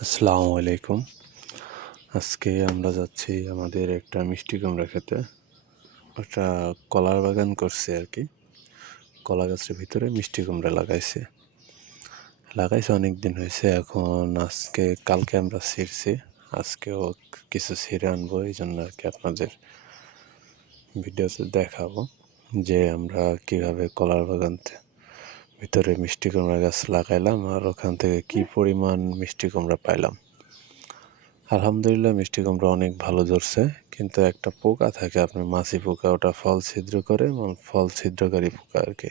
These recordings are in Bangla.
আসসালামু আলাইকুম। আজকে আমরা যাচ্ছি আমাদের একটা মিষ্টি কুমড়া খেতে। একটা কলার বাগান করছে আর কি। কলা গাছের ভিতরে মিষ্টি কুমড়া লাগাইছে। লাগাইছে অনেক দিন হয়েছে, এখন আজকে, কালকে আমরা ছিঁড়ছি। আজকেও কিছু ছিঁড়ে আনব, এই জন্য আর কি আপনাদের ভিডিওতে দেখাবো যে আমরা কীভাবে কলার বাগান থে- ভিতরে মিষ্টি কুমড়া গাছ লাগাইলাম আর ওখান থেকে কি পরিমাণ মিষ্টি কুমড়া পাইলাম? আলহামদুলিল্লাহ মিষ্টি কুমড়া অনেক ভালো ধরছে, কিন্তু একটা পোকা থাকে আপনার মাছি পোকা, ওটা ফল ছিদ্র করে এবং ফল ছিদ্রকারী পোকা আর কি।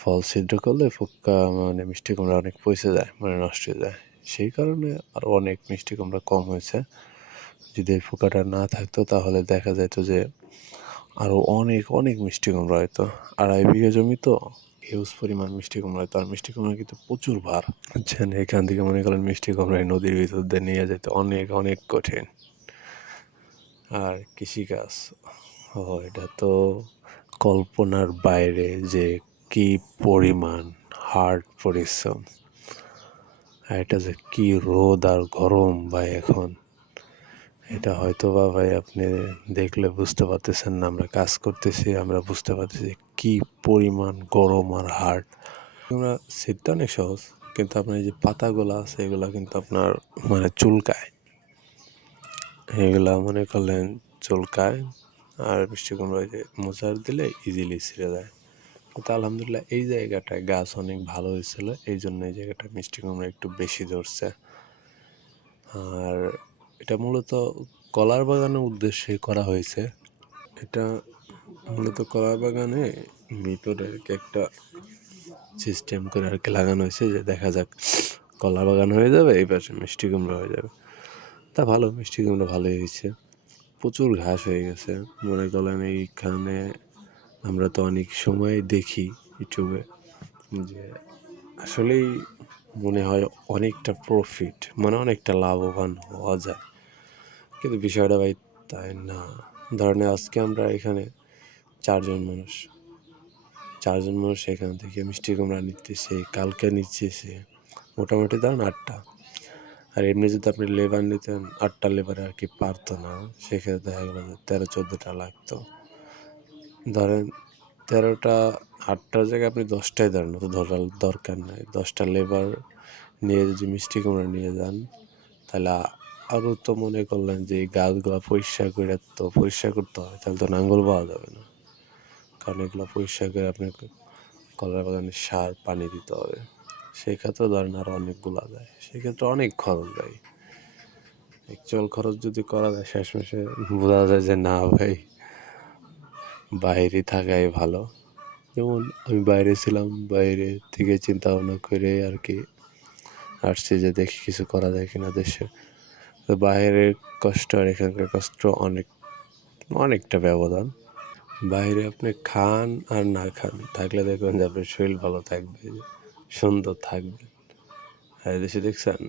ফল ছিদ্র করলে পোকা মানে মিষ্টি কুমড়া অনেক পয়সে যায় মানে নষ্ট হয়ে যায়। সেই কারণে আর অনেক মিষ্টি কুমড়া কম হয়েছে। যদি এই পোকাটা না থাকতো, তাহলে দেখা যেত যে আরও অনেক অনেক মিষ্টি কুমড়া হয়তো আড়াই বিঘা জমি তো হিউজ পরিমাণ মিষ্টি কুমড়া, তার মিষ্টি কুমড়া কিন্তু প্রচুর ভার। বুঝছেন এখান থেকে মনে করেন মিষ্টি কুমড়া নদীর ভিতর দিয়ে নিয়ে যেতে অনেক অনেক কঠিন। আর কৃষিকাজ, ও, এটা তো কল্পনার বাইরে যে কি পরিমাণ হার্ড পরিশ্রম। আর এটা যে কি রোদ আর গরম ভাই, এখন। এটা হয়তো বা ভাই আপনি দেখলে বুঝতে পারতেছেন না, আমরা কাজ করতেছি, আমরা বুঝতে পারতেছি কি পরিমাণ গরম আর হার্ড আমরা শীতটা অনেক সহজ, কিন্তু আপনার যে পাতাগুলো আছে, এগুলো কিন্তু আপনার মানে চুলকায়। এগুলা মনে করলেন চুলকায়, আর মিষ্টি কুমড়া যে মোচার দিলে ইজিলি ছিঁড়ে যায়। কিন্তু আলহামদুলিল্লাহ এই জায়গাটায় গাছ অনেক ভালো হয়েছিল, এই জন্য এই জায়গাটা মিষ্টি কুমড়া একটু বেশি ধরছে। আর এটা মূলত কলার বাগানের উদ্দেশ্যে করা হয়েছে। এটা মূলত কলার বাগানে ভিতরে একটা সিস্টেম করে আর কি লাগানো হয়েছে যে দেখা যাক কলা বাগান হয়ে যাবে, এই পাশে মিষ্টি কুমড়া হয়ে যাবে। তা ভালো, মিষ্টি কুমড়া ভালোই হয়েছে। প্রচুর ঘাস হয়ে গেছে। মনে করলেন এইখানে আমরা তো অনেক সময় দেখি ইউটিউবে যে আসলেই মনে হয় অনেকটা প্রফিট মানে অনেকটা লাভবান হওয়া যায়। কিন্তু বিষয়টা ভাই তাই না? ধরেন আজকে আমরা এখানে চারজন মানুষ। চারজন মানুষ এখান থেকে মিষ্টি কুমড়া নিতেছে, কালকে নিচ্ছে মোটামুটি ধরেন আটটা। আর এমনি যদি আপনি লেবার নিতেন, আটটা লেবারে আর কি পারতো না। সেক্ষেত্রে দেখা গেলো যে তেরো, চোদ্দোটা লাগতো। ধরেন তেরোটা, আটটার জায়গায় আপনি দশটায় ধরেন তো ধরার দরকার নাই। দশটা লেবার নিয়ে যদি মিষ্টি কুমড়া নিয়ে যান, তাহলে আরও তো মনে করলেন যে গাছগুলো পরিষ্কার করে তো পরিষ্কার করতে হবে, তাহলে তো নাঙ্গল পাওয়া যাবে না। কারণ এগুলো পরিষ্কার করে আপনাকে কলার বাগানে সার, পানি দিতে হবে। সেই ক্ষেত্রে ধরেন আরও অনেকগুলো যায় সেক্ষেত্রে অনেক খরচ যায়। অ্যাকচুয়াল খরচ যদি করা যায়, শেষমেশে বোঝা যায় যে না ভাই, বাইরে থাকাই ভালো। যেমন আমি বাইরে ছিলাম, বাইরে থেকে চিন্তা ভাবনা করে আর কি, আসছি যে দেখি কিছু করা যায় কিনা দেশে। তো বাইরের কষ্ট আর এখানকার কষ্ট অনেক, অনেকটা ব্যবধান। বাইরে আপনি খান আর না খান, থাকলে দেখবেন যে আপনার শরীর ভালো থাকবে, সুন্দর থাকবে। আর দেশে দেখছেন,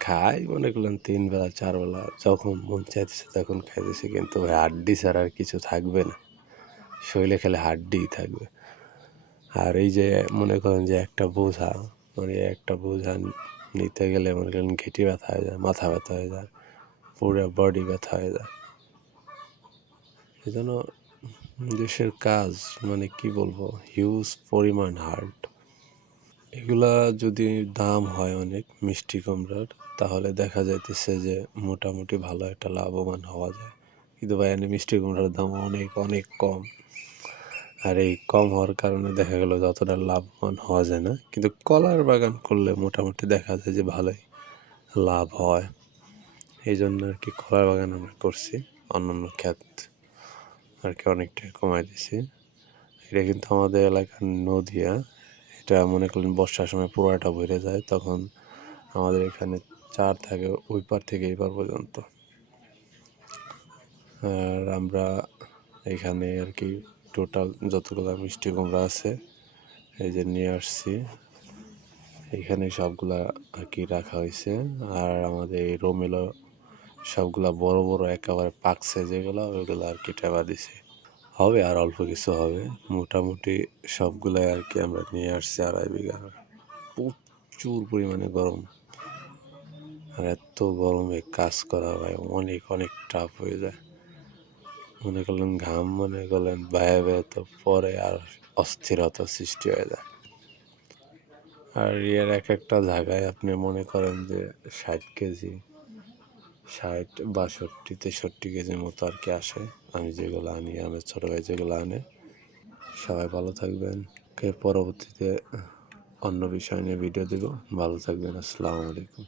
খাই মনে করলেন তিন বেলা, চার বেলা, যখন মন চাইতেছে তখন খাইতেছে, কিন্তু হাড্ডি ছাড়া আর কিছু থাকবে না। শরীরে খেলে হাড্ডিই থাকবে। আর এই যে মনে করেন যে একটা বোঝা মানে একটা বোঝা নিতে গেলে মনে করেন ঘেঁটি ব্যথা হয়ে যায়, মাথা ব্যথা হয়ে যায়, পুরো বডি ব্যথা হয়ে যায়। এই জন্য দেশের কাজ মানে কি বলব? হিউজ পরিমাণ হার্ট এগুলা যদি দাম হয় অনেক, মিষ্টি কুমড়ার, তাহলে দেখা যাইতেছে যে মোটামুটি ভালো একটা লাভবান হওয়া যায়। কিন্তু ভাই মিষ্টি কুমড়ার দাম অনেক অনেক কম। আর এই কম হওয়ার কারণে দেখা গেল যতটা লাভবান হওয়া যায় না। কিন্তু কলার বাগান করলে মোটামুটি দেখা যায় যে ভালোই লাভ হয়। এই জন্য আর কি কলার বাগান আমরা করছি, অন্যান্য ক্ষেত আর কি অনেকটা কমাই দিছি। এটা কিন্তু আমাদের এলাকার নদিয়া, এটা মনে করলেন বর্ষার সময় পুরোটা ভরে যায়, তখন আমাদের এখানে চার থাকে ওই পার থেকে এই পার পর্যন্ত। আর আমরা এখানে আর কি টোটাল যতগুলো মিষ্টি কুমড়া আছে, এই যে নিয়ে আসছি। এখানে সবগুলা আর কি রাখা হয়েছে। আর আমাদের এই রোমেলো সবগুলা বড় বড় একেবারে পাকছে যেগুলো ওইগুলো আর কি টেবা দিছে। হবে আর অল্প কিছু হবে। মোটামুটি সবগুলাই আর কি আমরা নিয়ে আসছি আড়াই বিঘা। প্রচুর পরিমাণে গরম। আর এত গরমে কাজ করা ভাই, অনেক অনেক টাফ হয়ে যায়। মনে করলেন ঘাম, মনে করলেন বায়ে বায়ে তো পরে আর অস্থিরতা সৃষ্টি হয়ে যায় আর এর এক একটা জায়গায় আপনি মনে করেন যে ষাট কেজি, ষাট বাষট্টি, তেষট্টি কেজির মতো আর কি আসে। আমি যেগুলো আনি, আমার ছোটো ভাই যেগুলো আনে। সবাই ভালো থাকবেন। পরবর্তীতে অন্য বিষয় নিয়ে ভিডিও দেব। ভালো থাকবেন। আসসালামু আলাইকুম।